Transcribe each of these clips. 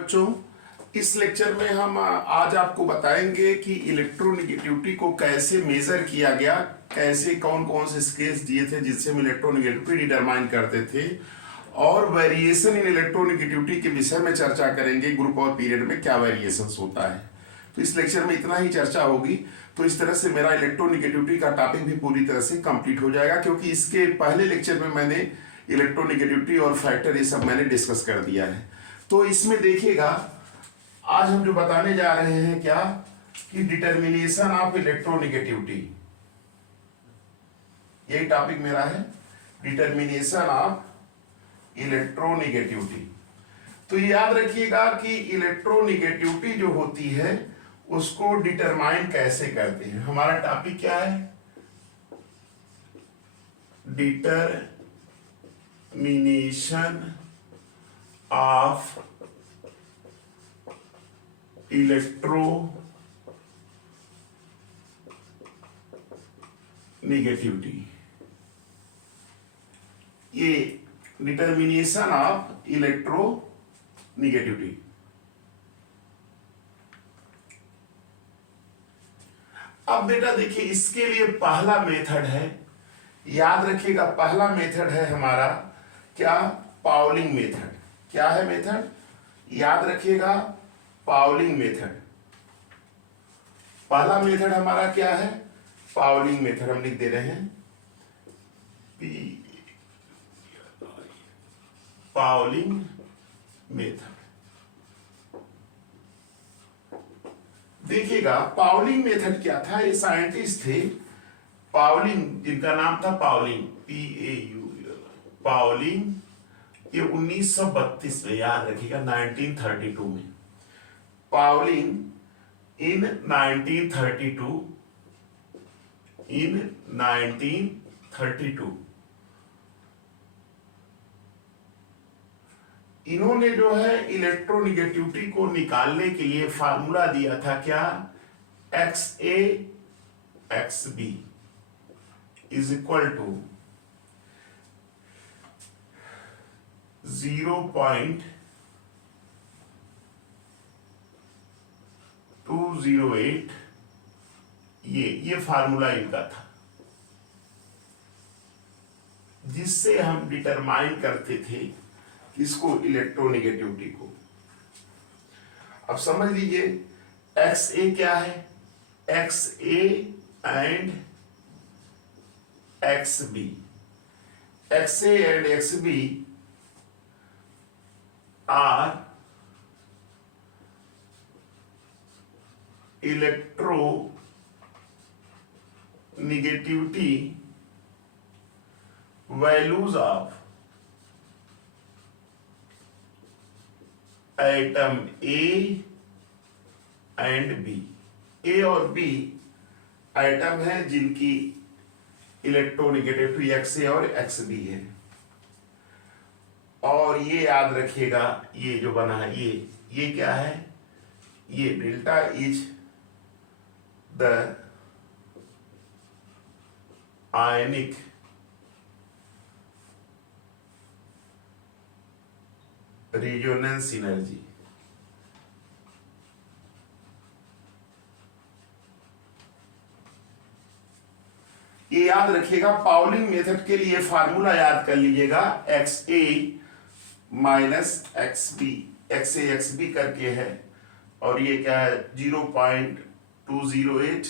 बच्चों, इस लेक्चर में हम आज आपको बताएंगे कि इलेक्ट्रोनेगेटिविटी को कैसे मेजर किया गया, कैसे कौन कौन से स्केल्स दिए थे जिससे हम इलेक्ट्रोनेगेटिविटी डिटरमाइन करते थे, और वेरिएशन इन इलेक्ट्रोनेगेटिविटी के विषय में चर्चा करेंगे। ग्रुप और पीरियड में क्या वेरिएशंस होता है, तो इस लेक्चर में इतना ही चर्चा होगी। तो इस तरह से मेरा इलेक्ट्रोनेगेटिविटी का टॉपिक भी पूरी तरह से कंप्लीट हो जाएगा, क्योंकि इसके पहले लेक्चर में मैंने इलेक्ट्रोनेगेटिविटी और फैक्टर ये सब मैंने डिस्कस कर दिया है। तो इसमें देखिएगा, आज हम जो बताने जा रहे हैं क्या, कि डिटर्मिनेशन ऑफ इलेक्ट्रोनेगेटिविटी, यही टॉपिक मेरा है, डिटर्मिनेशन ऑफ इलेक्ट्रोनेगेटिविटी। तो याद रखिएगा कि इलेक्ट्रोनेगेटिविटी जो होती है उसको डिटरमाइन कैसे करते हैं। हमारा टॉपिक क्या है, डिटरमिनेशन ऑफ इलेक्ट्रोनेगेटिविटी। ये डिटर्मिनेशन ऑफ इलेक्ट्रोनेगेटिविटी। अब बेटा देखिए, इसके लिए पहला मेथड है, याद रखिएगा, पहला मेथड है हमारा क्या, पाउलिंग मेथड। क्या है मेथड, याद रखिएगा, पाउलिंग मेथड। पहला मेथड हमारा क्या है, पाउलिंग मेथड। हम लिख दे रहे हैं पाउलिंग मेथड। देखिएगा, पाउलिंग मेथड क्या था, ये साइंटिस्ट थे पाउलिंग, जिनका नाम था पाउलिंग, पाउलिंग। ये 1932 में, याद रखिएगा, 1932 में पाउलिंग, इन 1932 इन्होंने जो है इलेक्ट्रोनेगेटिविटी को निकालने के लिए फार्मूला दिया था क्या, XA XB is equal to 0.208। ये फार्मूला इनका था, जिससे हम डिटरमाइन करते थे इसको, इलेक्ट्रोनेगेटिविटी को। अब समझ लीजिए, XA क्या है, XA and XB। XA and XB are electronegativity values of atom A and B। A और B एटम है जिनकी इलेक्ट्रोनेगेटिविटी XA और XB है। और ये याद रखिएगा, ये जो बना है, ये क्या है, ये delta is the ionic resonance energy. ये याद रखिएगा, पाउलिंग मेथड के लिए फार्मूला याद कर लीजिएगा, XA minus XB, XA XB करके है, और ये क्या है, 0.208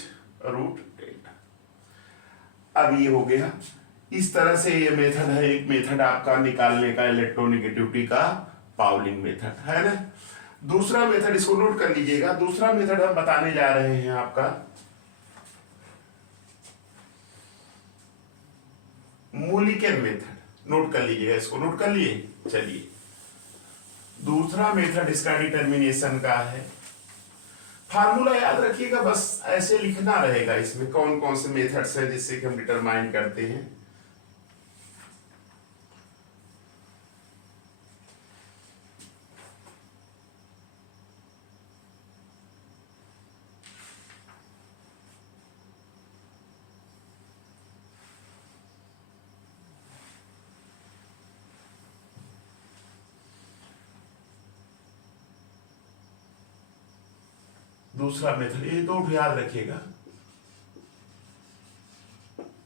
रूट डेल्टा। अब ये हो गया। इस तरह से ये मेथड है, एक मेथड आपका निकालने का इलेक्ट्रोनेगेटिविटी का, पाउलिंग मेथड है ना। दूसरा मेथड, इसको नोट कर लीजिएगा, दूसरा मेथड हम बताने जा रहे हैं आपका मूलिकेन मेथड। नोट कर लीजिएगा, इसको नोट कर लिए। चलिए, दूसरा मेथड इसका डिटर्मिनेशन का है। फार्मूला याद रखिएगा, बस ऐसे लिखना रहेगा, इसमें कौन कौन से मेथड्स हैं जिससे कि हम डिटरमाइन करते हैं। दूसरा मेथड, ये दो याद रखिएगा,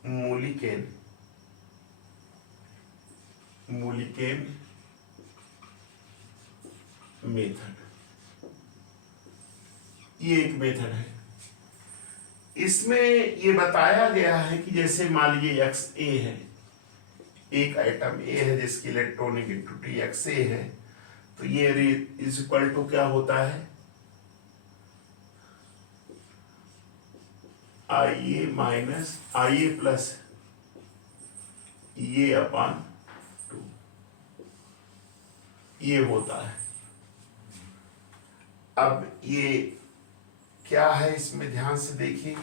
मूलिकेन मेथड, ये एक मेथड है। इसमें ये बताया गया है कि जैसे मान लीजिए एक्स ए है, एक आइटम ए है जिसकी इलेक्ट्रोनेगेटिविटी एक्स ए है, तो ये इज इक्वल टू क्या होता है, आई ए माइनस आई ए प्लस ये अपान 2, ये होता है। अब ये क्या है, इसमें ध्यान से देखिए,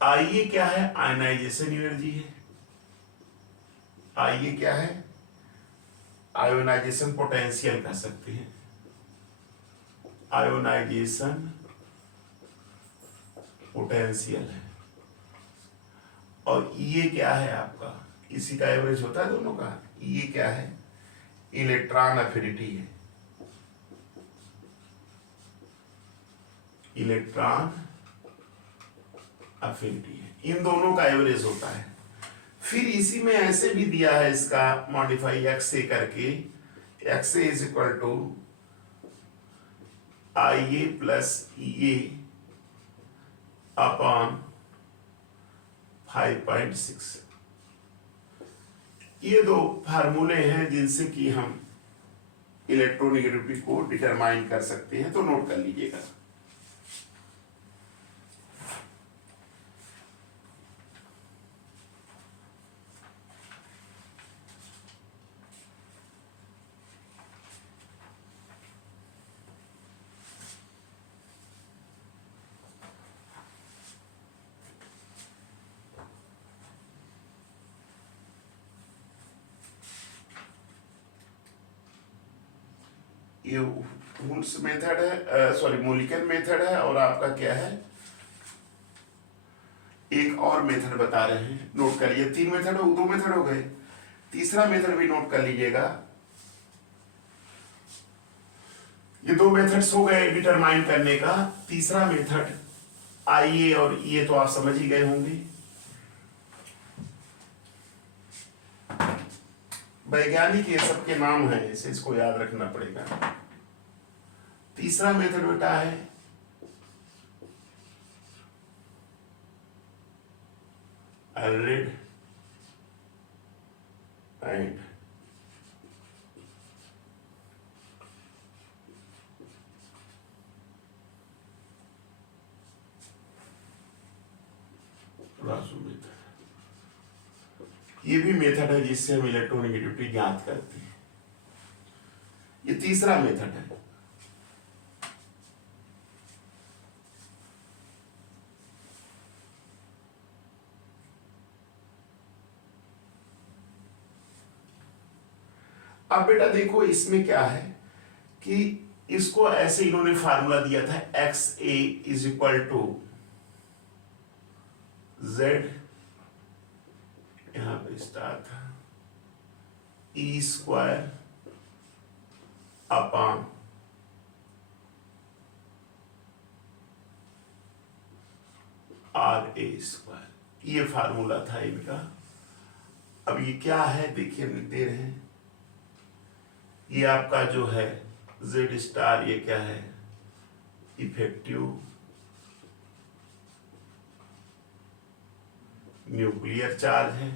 आइए क्या है, आयनाइजेशन एनर्जी है, आइए क्या है, आयोनाइजेशन पोटेंशियल कह सकते हैं, आयोनाइजेशन पोटेंशियल है। और ये क्या है आपका, इसी का एवरेज होता है दोनों का, ये क्या है, इलेक्ट्रॉन एफिनिटी है, इलेक्ट्रॉन एफिनिटी है, इन दोनों का एवरेज होता है। फिर इसी में ऐसे भी दिया है इसका मॉडिफाई एक्स ए करके, X A is equal to I A plus E A upon 5.6। ये दो फार्मूले हैं जिनसे कि हम इलेक्ट्रोनेगेटिविटी को डिटरमाइन कर सकते हैं, तो नोट कर लीजिएगा। ये वुल्स मेथड है, सॉरी मोलिकन मेथड है, और आपका क्या है, एक और मेथड बता रहे हैं, नोट कर लीजिए। 3 मेथड हो, 2 मेथड हो गए, तीसरा मेथड भी नोट कर लीजिएगा। ये 2 मेथड्स हो गए डिटरमाइन करने का। तीसरा मेथड आई ए और ये तो आप समझ ही गए होंगे, वैज्ञानिक ये सबके नाम है, इसे इसको याद रखना पड़ेगा। तीसरा मेथड बेटा है एल्रिड एंड रासू मेथड। ये भी मेथड है जिससे हम इलेक्ट्रोनेगेटिविटी ज्ञात करते हैं। ये तीसरा मेथड है। अब बेटा देखो इसमें क्या है कि इसको ऐसे इन्होंने फार्मूला दिया था, x A is equal to z, यहां पे स्टार था, e square upon r a square, ये फार्मूला था इनका। अब ये क्या है देखिए, हम लिख दे रहे हैं, ये आपका जो है जेड स्टार, ये क्या है, इफेक्टिव न्यूक्लियर चार्ज है,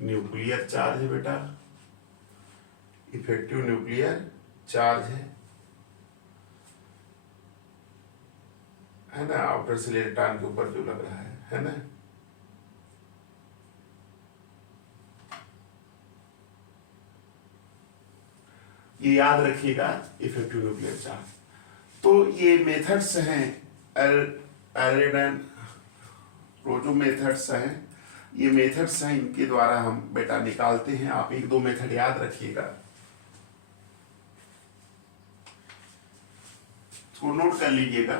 न्यूक्लियर चार्ज है बेटा, इफेक्टिव न्यूक्लियर चार्ज है ना, आउटर सेल इलेक्ट्रॉन के ऊपर जो लग रहा है ना। ये याद रखिएगा, इफेक्टिव न्यूक्लियर चार्ज। तो ये मेथड्स हैं, एल्रिड एंड रोजो मेथड्स हैं, ये मेथड्स हैं, इनके द्वारा हम बेटा निकालते हैं। आप 1-2 मेथड याद रखिएगा, इसको नोट कर लीजिएगा।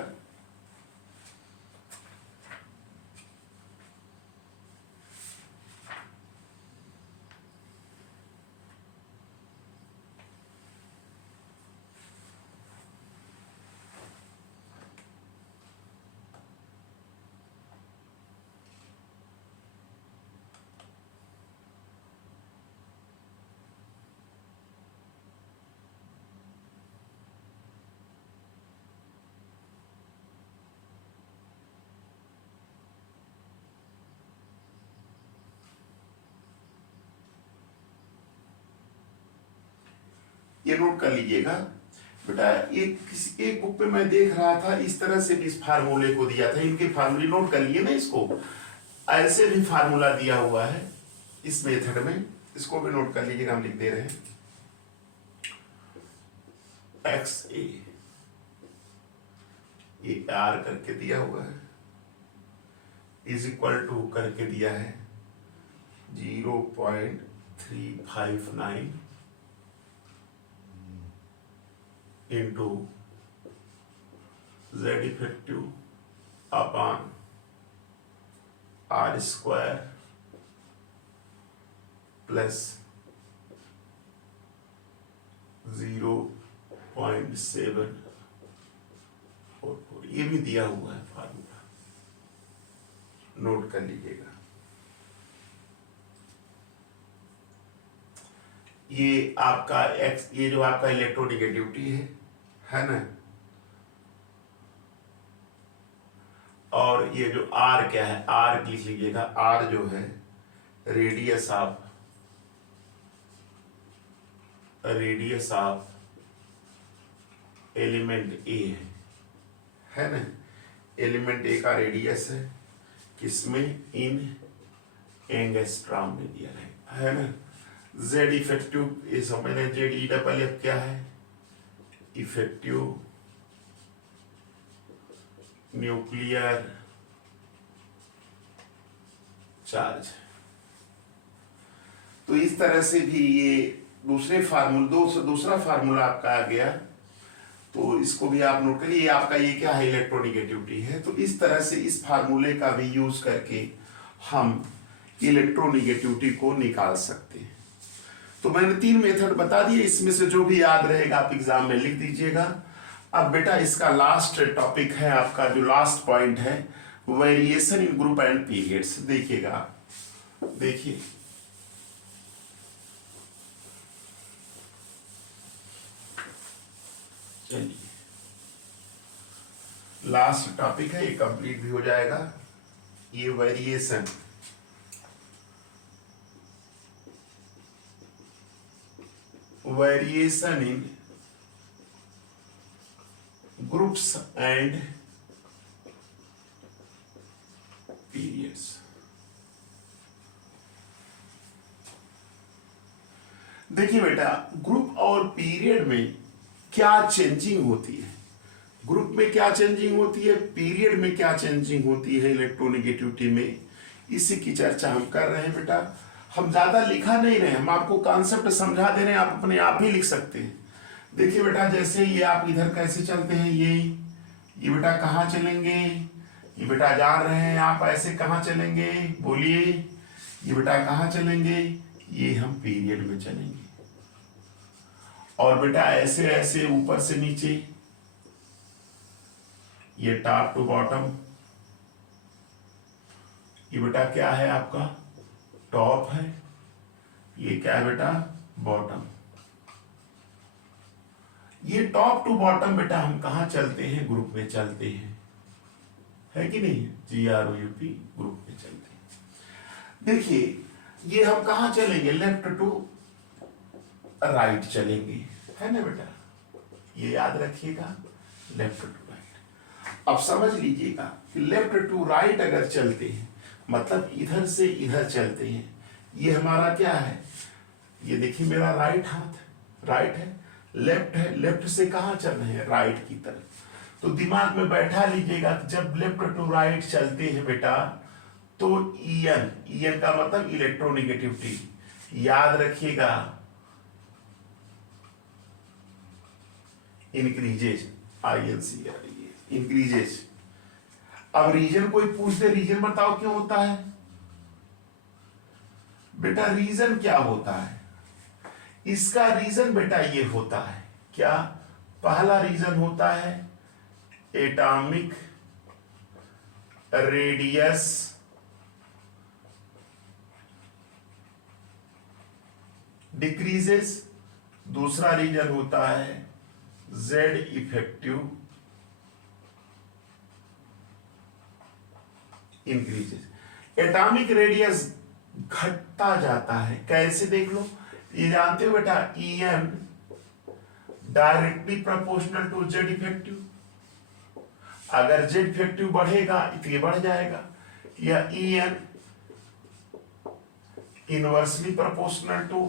ये नोट कर लीजिएगा बेटा। एक बुक पे मैं देख रहा था इस तरह से भी इस फार्मूले को दिया था, इनके फार्मूले नोट कर लिए ना, इसको ऐसे भी फार्मूला दिया हुआ है इस मेथड में, इसको भी नोट कर लीजिएगा, हम लिख दे रहे हैं एक्स ए, ये आर करके दिया हुआ है, इज इक्वल टू करके दिया है 0.359 into Z effective upon R square plus 0.744, ये भी दिया हुआ है फार्मूला, नोट कर लीजिएगा। ये आपका एक्स, ये जो आपका इलेक्ट्रोनेगेटिविटी है ना, और ये जो आर क्या है, आर लिख लीजिएगा, आर जो है रेडियस ऑफ एलिमेंट ए है ना, एलिमेंट ए का रेडियस है किसमें, इन एंगस्ट्रॉम में दिया है ना। जेड इफेक्टिव, ये समझना, जेड ई डबल एफ क्या है, इफेक्टिव न्यूक्लियर चार्ज। तो इस तरह से भी ये दूसरा फार्मूला आपका आ गया, तो इसको भी आप नोट करिए। आपका ये क्या है, इलेक्ट्रोनेगेटिविटी है। तो इस तरह से इस फार्मूले का भी यूज करके हम इलेक्ट्रोनेगेटिविटी को निकाल सकते हैं। तो मैंने 3 मेथड बता दिए, इसमें से जो भी याद रहेगा आप एग्जाम में लिख दीजिएगा। अब बेटा इसका लास्ट टॉपिक है, आपका जो लास्ट पॉइंट है, variation in group and periods. देखिएगा, देखिए चलिए, लास्ट टॉपिक है, ये कंप्लीट भी हो जाएगा। ये variation in groups and periods. देखिए बेटा, ग्रुप और पीरियड में क्या चेंजिंग होती है, ग्रुप में क्या चेंजिंग होती है, पीरियड में क्या चेंजिंग होती है इलेक्ट्रोनेगेटिविटी में, इसी की चर्चा हम कर रहे हैं बेटा। हम ज्यादा लिखा नहीं रहे, हम आपको कॉन्सेप्ट समझा दे रहे हैं, आप अपने आप ही लिख सकते हैं। देखिए बेटा, जैसे ये आप इधर कैसे चलते हैं, ये बेटा कहाँ चलेंगे, ये बेटा जा रहे हैं, आप ऐसे कहाँ चलेंगे, बोलिए, ये बेटा कहाँ चलेंगे, ये हम पीरियड में चलेंगे। और बेटा ऐसे ऐसे ऊपर से नीचे, ये टॉप टू बॉटम, ये बेटा क्या है आपका, टॉप है, ये क्या है बेटा, बॉटम। ये टॉप टू बॉटम बेटा हम कहा चलते हैं, ग्रुप में चलते हैं, है कि नहीं, GROUP ग्रुप में चलते हैं। देखिए ये हम कहा चलेंगे, लेफ्ट टू राइट चलेंगे, है ना बेटा, ये याद रखिएगा, लेफ्ट टू राइट। अब समझ लीजिएगा कि लेफ्ट टू राइट अगर चलते हैं मतलब इधर से इधर चलते हैं, ये हमारा क्या है, ये देखिए मेरा राइट हाथ राइट है, लेफ्ट है, लेफ्ट से कहाँ चल रहे हैं, राइट की तरफ। तो दिमाग में बैठा लीजिएगा कि जब लेफ्ट टू राइट चलते हैं बेटा, तो EN का मतलब इलेक्ट्रोनेगेटिविटी, याद रखिएगा, इंक्रीजेज, INC इंक्रीजेज। अब रीजन कोई पूछ दे, रीजन बताओ क्यों होता है बेटा, रीजन क्या होता है, इसका रीजन बेटा ये होता है क्या, पहला रीजन होता है एटॉमिक रेडियस डिक्रीजेस, दूसरा रीजन होता है Z effective increases. Atomic radius घटता जाता है, कैसे देख लो, ये जानते हो बेटा, EN directly proportional to Z effective. अगर जेड इफेक्टिव बढ़ेगा तो ये बढ़ जाएगा, या E N inversely proportional to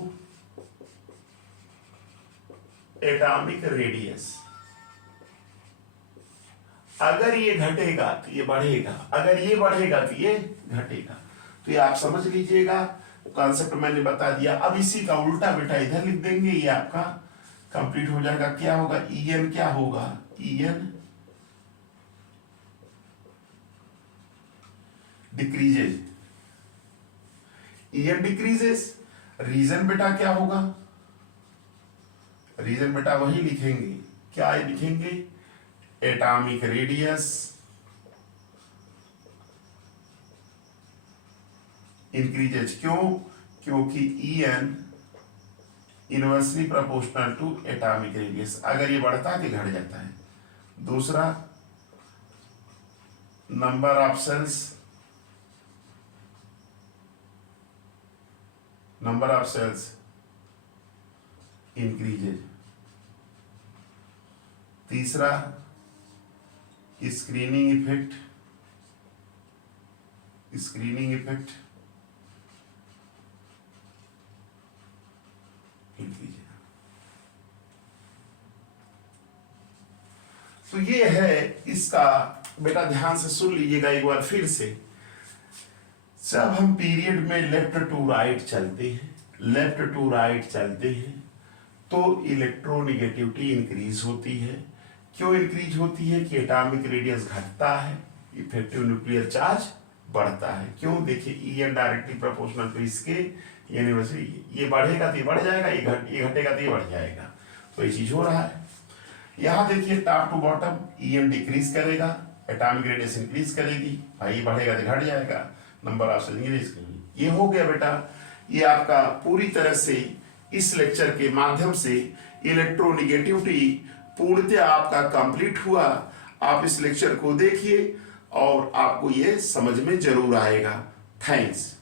atomic radius. अगर ये घटेगा तो ये बढ़ेगा, अगर ये बढ़ेगा तो ये घटेगा। तो ये आप समझ लीजिएगा, कॉन्सेप्ट मैंने बता दिया। अब इसी का उल्टा बेटा इधर लिख देंगे, ये आपका कंप्लीट हो जाएगा। क्या होगा, ई एन क्या होगा, E N decreases, E N decreases. Reason बेटा क्या होगा, रीजन बेटा वही लिखेंगे, क्या लिखेंगे, एटॉमिक रेडियस इंक्रीजेज। क्यों, क्योंकि e N inversely proportional to atomic radius. अगर ये बढ़ता है तो घट जाता है। दूसरा, number of shells, number of shells increases. तीसरा, screening effect, screening effect increase. तो ये है इसका, बेटा ध्यान से सुन लीजिएगा एक बार फिर से। जब हम पीरियड में लेफ्ट टू राइट चलते हैं, लेफ्ट टू राइट चलते हैं, तो इलेक्ट्रोनिगेटिविटी इंक्रीज होती है। क्यों इंक्रीज होती है, कि एटॉमिक रेडियस घटता है, इफेक्टिव न्यूक्लियर चार्ज बढ़ता है। क्यों, देखिए E N directly proportional to इसके यूनिवर्सिटी, ये बढ़ेगा तो ये बढ़ जाएगा, ये घटेगा तो ये बढ़ जाएगा। तो ये चीज हो रहा है। यहाँ देखिए top to bottom, E N decrease करेगा, एटॉमिक रेडियस इंक्रीज करेगी, भाई बढ़ेगा तो घट जाएगा, नंबर ऑफ सेल इंक्रीज करेगी। ये हो गया बेटा, ये आपका पूरी तरह से इस लेक्चर के माध्यम से इलेक्ट्रोनिगेटिविटी पूर्णतः आपका कंप्लीट हुआ। आप इस लेक्चर को देखिए और आपको ये समझ में जरूर आएगा। थैंक्स।